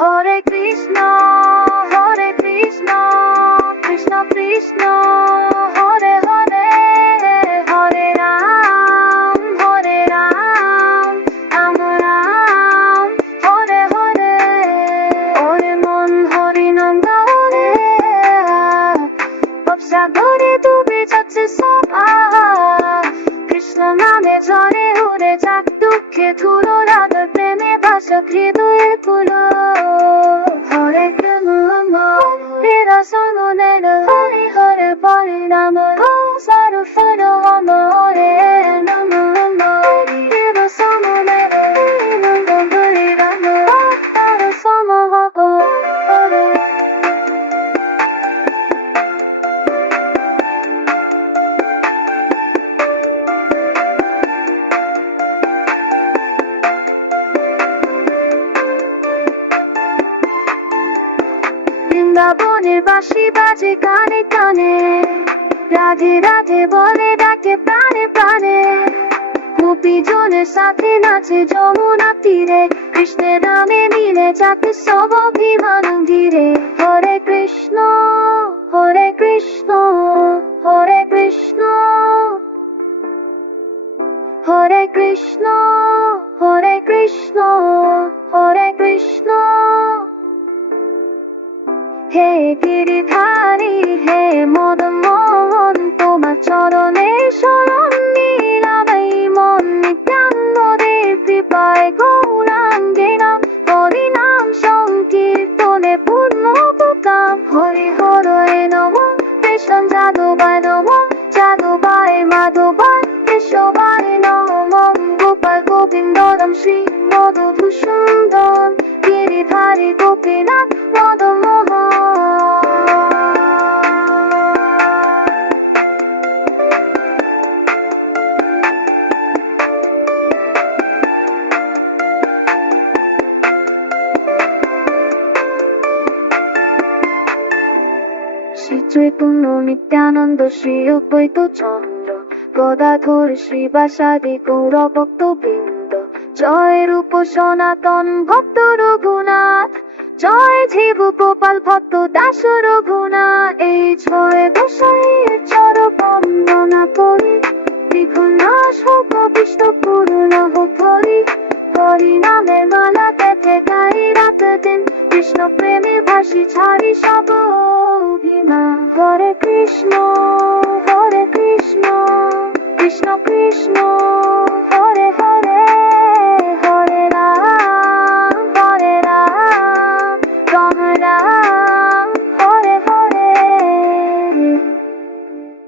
হরে কৃষ্ণ কৃষ্ণ কৃষ্ণ হরে হরে, হরে রাম রাম রাম হরে হরে। ওরে মন হরি নাম গাওরে, ভবসাগরে ডুবে যাচ্ছে সব কৃষ্ণ নামে ঝরে উড়ে যাক দুঃখে ধুলো, রাধার প্রেমে ভাসক হৃদয়ের ফুলো। হরে কৃষ্ণ হরে সমনের হরে হরে পরিণাম সারু ফল হরে নম দেব সমনের হরে রাম তার সমহ হরে। বৃন্দাবনের বাঁশি বাজে কানে কানে, রাধে রাধে বলে ডাকে প্রাণে প্রাণে। গোপী জনের সাথে নাচে যমুনা তীরে, কৃষ্ণের নামে মিলে যাকে সব অভিমান ধীরে। হরে কৃষ্ণ হরে কৃষ্ণ হরে কৃষ্ণ হরে কৃষ্ণ হরে কৃষ্ণ হরে কৃষ্ণ। হে গিরিধারী হে মদন মোহন, তোমার চরণে শরণ নিলাম এই মন। নিত্যানন্দের কৃপায় গৌরাঙ্গে নাম, হরি নাম সংকীর্তনে পূর্ণ কাম। হরি হরে নম কৃষ্ণ যাদবায় নম, যাদবায় মাধবায় কেশবায় নম। গোপাল গোবিন্দ রাম শ্রী মধুসূদন, গিরিধারী গোপীনাথ মদন মোহন। শ্রী চৈতন্য নিত্যানন্দ শ্রী অদ্বৈত চন্দ্র, গদাধর শ্রীবাসাদি গৌর ভক্তবৃন্দ। জয় রূপ সনাতন ভক্ত রঘুনাথ, জয় জীব গোপাল ভক্ত দাস রঘুনাথ। এই ছয় গোসাইয়ের চর বন্দনা করি, বিঘ্নাশ হোক বিষ্ণু পূর্ণ হোক হরি। হরি নামের মালা পেতে গাই রাত দিন, কৃষ্ণ প্রেমে ভাসি ছাড়ি সব অভিমান। হরে কৃষ্ণ কৃষ্ণ কৃষ্ণ